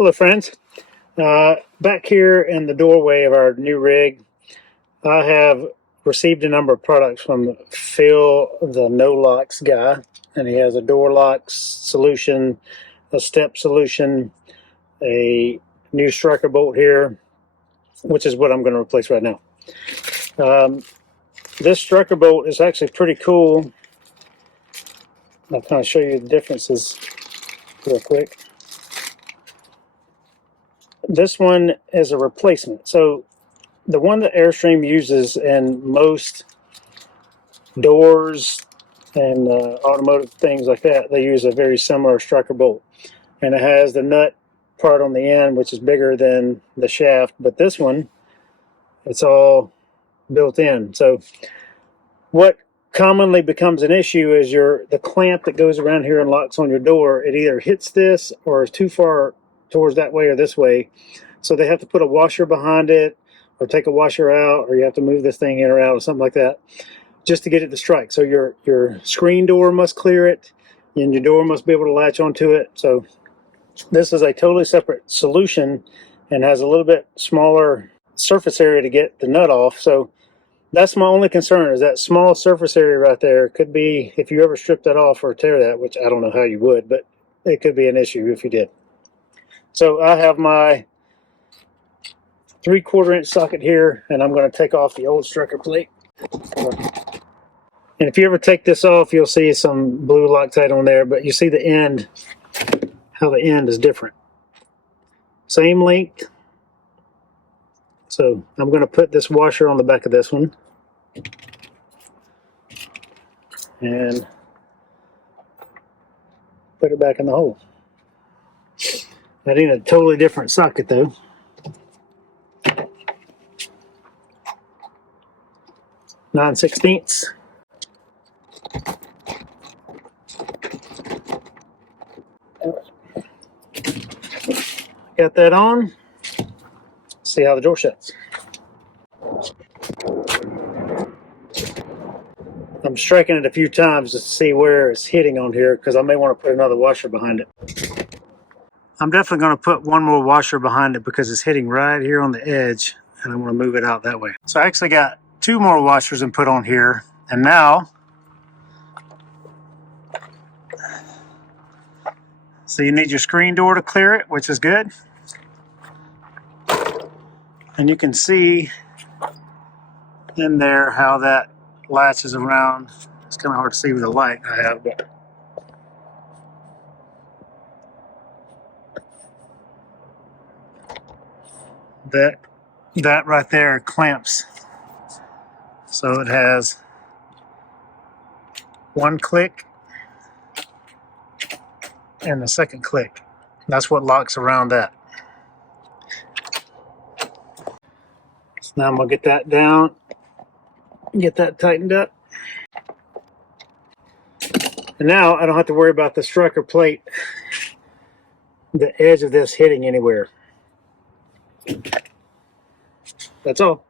Hello friends, back here in the doorway of our new rig, I have received a number of products from Phil, the NoLOX guy, and he has a door lock solution, a step solution, a new striker bolt here, which is what I'm going to replace right now. This striker bolt is actually pretty cool. I'll kind of show you the differences real quick. This one is a replacement. So the one that Airstream uses in most doors and automotive things like that, they use a very similar striker bolt. And it has the nut part on the end, which is bigger than the shaft. But this one, it's all built in. So what commonly becomes an issue is the clamp that goes around here and locks on your door, it either hits this or is too far towards that way or this way, so they have to put a washer behind it or take a washer out, or you have to move this thing in or out or something like that just to get it to strike. So your screen door must clear it and your door must be able to latch onto it. So this is a totally separate solution and has a little bit smaller surface area to get the nut off. So that's my only concern, is that small surface area right there. Could be, if you ever strip that off or tear that, which I don't know how you would, but it could be an issue if you did. So I have my 3/4 inch socket here, and I'm going to take off the old striker plate. And if you ever take this off, you'll see some blue Loctite on there, but you see the end, how the end is different. Same length. So I'm going to put this washer on the back of this one. And put it back in the hole. That ain't a totally different socket though. Nine 9/16. Got that on. See how the door shuts. I'm striking it a few times just to see where it's hitting on here, because I may want to put another washer behind it. I'm definitely going to put one more washer behind it because it's hitting right here on the edge, and I want to move it out that way. So I actually got 2 more washers and put on here, and now, so you need your screen door to clear it, which is good. And you can see in there how that latches around. It's kind of hard to see with the light I have, but that right there clamps. So it has 1 click and the second click. That's what locks around that. So now I'm gonna get that down, get that tightened up. And now I don't have to worry about the striker plate, the edge of this hitting anywhere. That's all.